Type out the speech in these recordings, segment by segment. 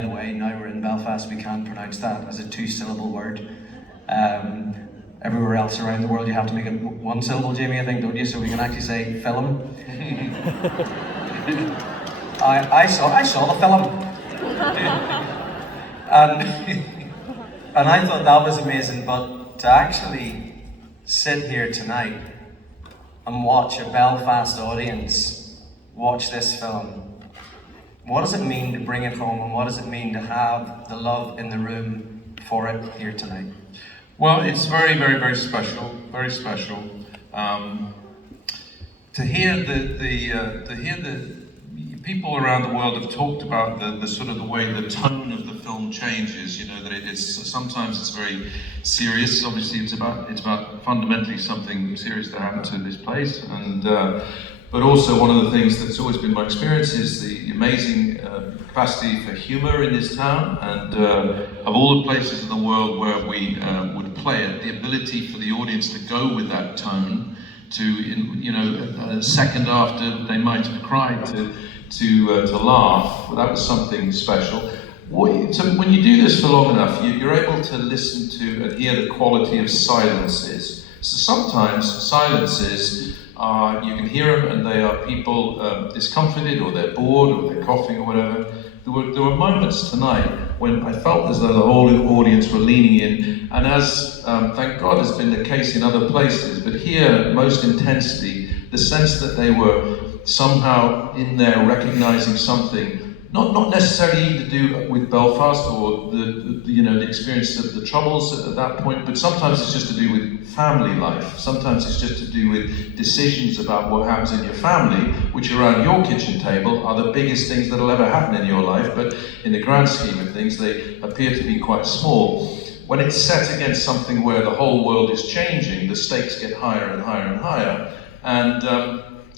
Away, now we're in Belfast, we can't pronounce that as a two-syllable word. Everywhere else around the world you have to make it one syllable, Jamie, I think, don't you? So we can actually say film. I saw the film. And I thought that was amazing, but to actually sit here tonight and watch a Belfast audience watch this film, what does it mean to bring it home, and what does it mean to have the love in the room for it here tonight? Well, it's very, very, very special. Very special. To hear the people around the world have talked about the sort of the way the tone of the film changes. You know, that sometimes it's very serious. Obviously, it's about fundamentally something serious that happened to this place, and. But also one of the things that's always been my experience is the amazing capacity for humour in this town, and of all the places in the world where we would play it, the ability for the audience to go with that tone, to a second after they might have cried, to laugh. Well, that was something special. So when you do this for long enough, you're able to listen to and hear the quality of silences. So sometimes silences you can hear them, and they are people discomforted, or they're bored, or they're coughing, or whatever. There were moments tonight when I felt as though the whole audience were leaning in, and as thank God has been the case in other places, but here most intensely, the sense that they were somehow in there recognizing something, not necessarily to do with Belfast or the experience of the troubles at that point, but sometimes it's just to do with family life. Sometimes it's just to do with decisions about what happens in your family, which around your kitchen table are the biggest things that'll ever happen in your life, but in the grand scheme of things, they appear to be quite small. When it's set against something where the whole world is changing, the stakes get higher and higher and higher. And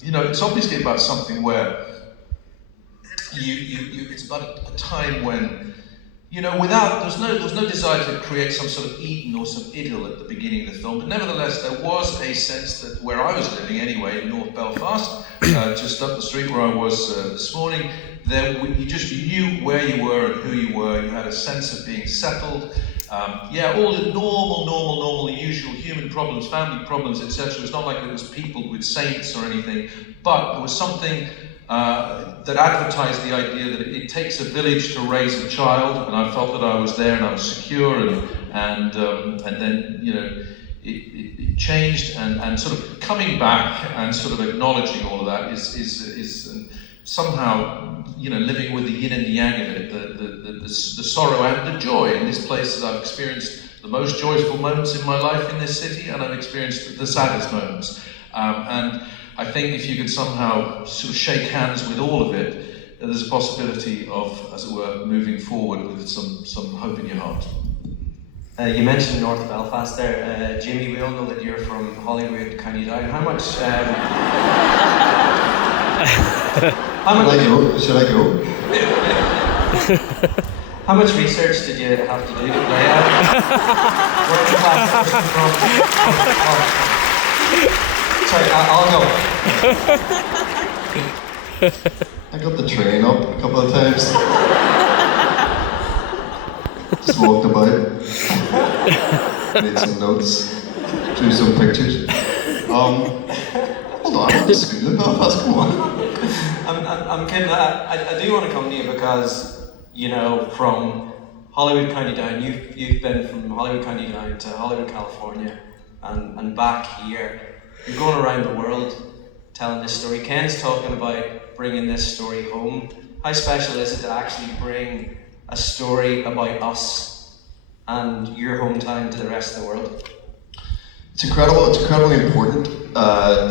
it's obviously about something where it's about a time when, there's no desire to create some sort of Eden or some idyll at the beginning of the film, but nevertheless there was a sense that where I was living anyway, in North Belfast, just up the street where I was this morning, you knew where you were and who you were. You had a sense of being settled. All the normal, usual human problems, family problems, etc. It's not like it was people with saints or anything, but there was something that advertised the idea that it takes a village to raise a child, and I felt that I was there and I was secure, and then it changed, and sort of coming back and sort of acknowledging all of that is somehow living with the yin and the yang of it, the sorrow and the joy. In this place, I've experienced the most joyful moments in my life in this city, and I've experienced the saddest moments, and I think if you could somehow sort of shake hands with all of it, there's a possibility of, as it were, moving forward with some hope in your heart. You mentioned North Belfast there. Jimmy, we all know that you're from Holyrood, County Down. How much... Should I go? How much research did you have to do to play out? Working class. Sorry, I'll go. I got the train up a couple of times. Just walked about, made some notes, drew some pictures. Hold on, I'm at school in Belfast, come on. I'm kidding. I do want to come to you because, from Holyrood, County Down, you've been from Holyrood, County Down to Hollywood, California, and back here. You're going around the world telling this story. Ken's talking about bringing this story home. How special is it to actually bring a story about us and your hometown to the rest of the world? It's incredible. It's incredibly important.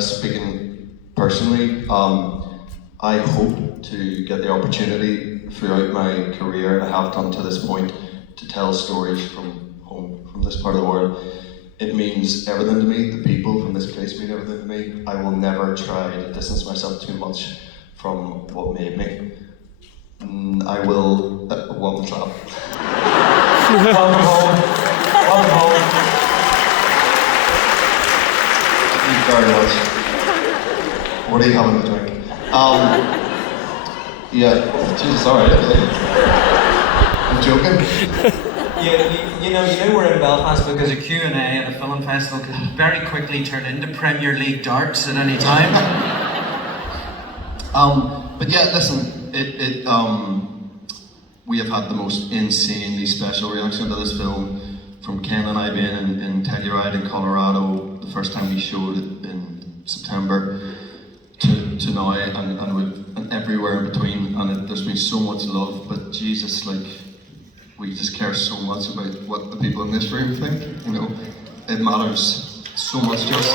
Speaking personally, I hope to get the opportunity throughout my career, and I have done to this point, to tell stories from home, from this part of the world. It means everything to me. The people from this place mean everything to me. I will never try to distance myself too much from what made me. I will want to travel. Welcome home. Welcome home. Thank you very much. What are you having to drink? Jesus, alright. joking. You know we're in Belfast because a Q&A at a film festival could very quickly turn into Premier League darts at any time. But yeah, listen, we have had the most insanely special reaction to this film, from Ken and I being in Telluride in Colorado the first time we showed it in September, to now and everywhere in between, and there's been so much love. But Jesus, like, we just care so much about what the people in this room think. You know, it matters so much to us.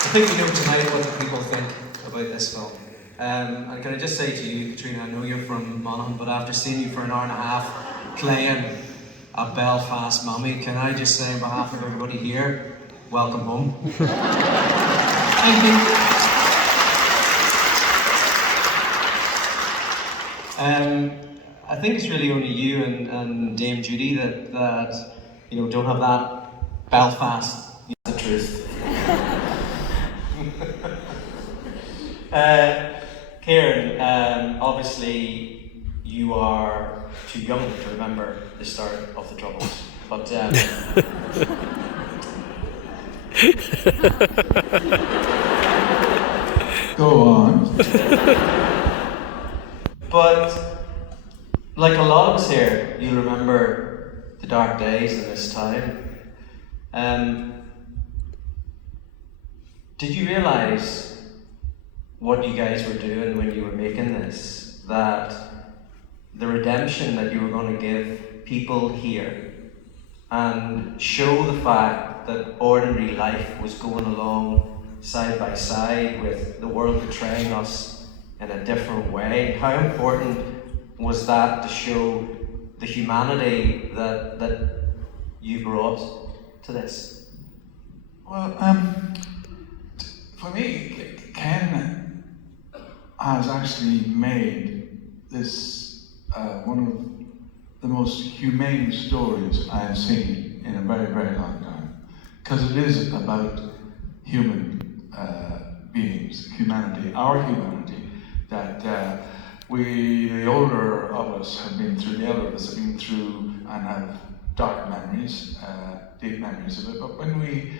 I think we know tonight what the people think about this film. And can I just say to you, Katrina, I know you're from Monaghan, but after seeing you for an hour and a half playing a Belfast mummy, can I just say on behalf of everybody here, welcome home. Thank you. I think it's really only you and Dame Judy that you know, don't have that Belfast, the truth. Kieran, obviously you are too young to remember the start of the Troubles, but go on. But like a lot of us here, you'll remember the dark days in this time. Did you realise what you guys were doing when you were making this? That the redemption that you were going to give people here and show the fact that ordinary life was going along side by side with the world betraying us in a different way. How important was that to show the humanity that you brought to this? Well, for me, Ken has actually made this one of the most humane stories I have seen in a very, very long time. Because it is about human beings, humanity, our humanity, that the older of us have been through, the elder of us have been through and have dark memories, deep memories of it. But when we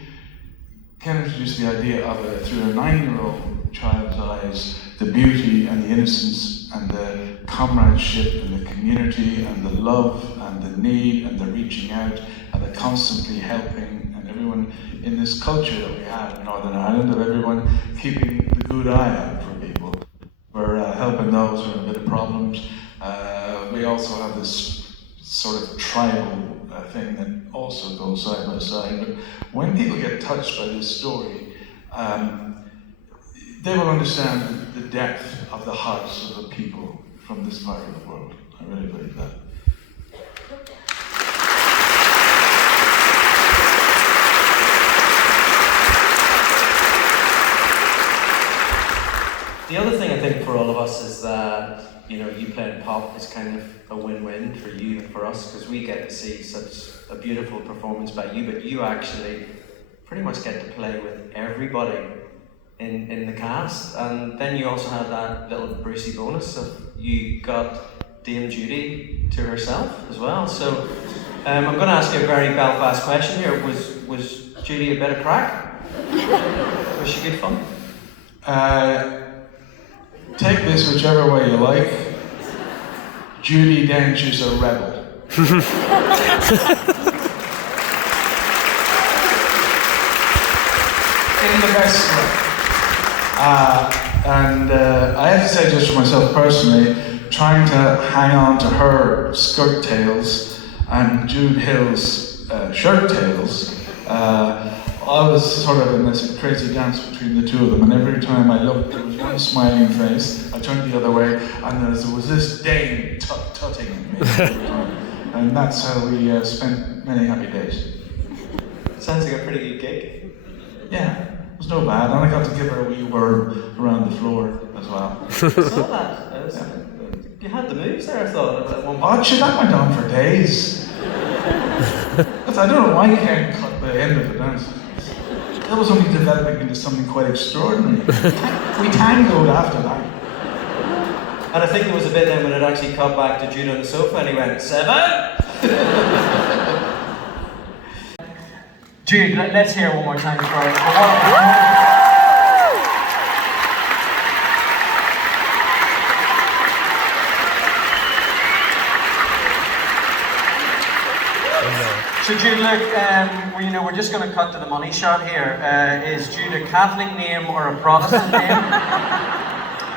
can introduce the idea of it through a 9-year-old child's eyes, the beauty and the innocence and the comradeship and the community and the love and the need and the reaching out and the constantly helping, and everyone in this culture that we have in Northern Ireland, of everyone keeping the good eye out for people. We're helping those who have a bit of problems. We also have this sort of tribal thing that also goes side by side. But when people get touched by this story, they will understand the depth of the hearts of the people from this part of the world. I really believe that. The other thing I think for all of us is that, you know, you playing pop is kind of a win-win for you and for us, because we get to see such a beautiful performance by you, but you actually pretty much get to play with everybody in the cast. And then you also have that little Brucey bonus of you got Dame Judy to herself as well. So I'm going to ask you a very Belfast question here. Was Judy a bit of crack? Was she good fun? Take this whichever way you like. Judi Dench is a rebel. In the best way. And I have to say, just for myself personally, trying to hang on to her skirt tails and Jude Hill's shirt tails, I was sort of in this crazy dance between the two of them, and every time I looked, there was one smiling face, I turned the other way, and there was this Dane tutting at me every time. And that's how we spent many happy days. Sounds like a pretty good gig. Yeah, it was no bad, and I got to give her a wee whirl around the floor as well. I saw that. You had the moves there, I thought, at one point. Oh, shit, that went on for days. I don't know why Ken cut the end of the dance. that was only developing into something quite extraordinary. We tangoed after that. And I think there was a bit then when it actually cut back to Jude on the sofa and he went, 7? Jude, let's hear it one more time for it. So Jude, look, we're just going to cut to the money shot here. Is Jude a Catholic name or a Protestant name?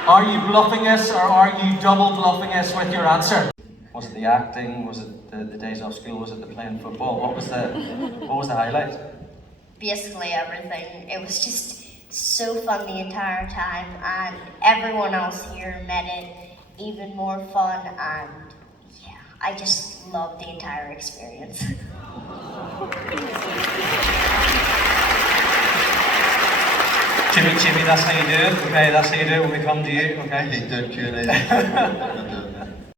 Are you bluffing us or are you double bluffing us with your answer? Was it the acting? Was it the days off school? Was it the playing football? What was the highlight? Basically everything. It was just so fun the entire time, and everyone else here made it even more fun, and yeah, I just loved the entire experience. Jimmy, that's how you do it, okay? That's how you do it when we come to you, okay? Hey, don't Q&A.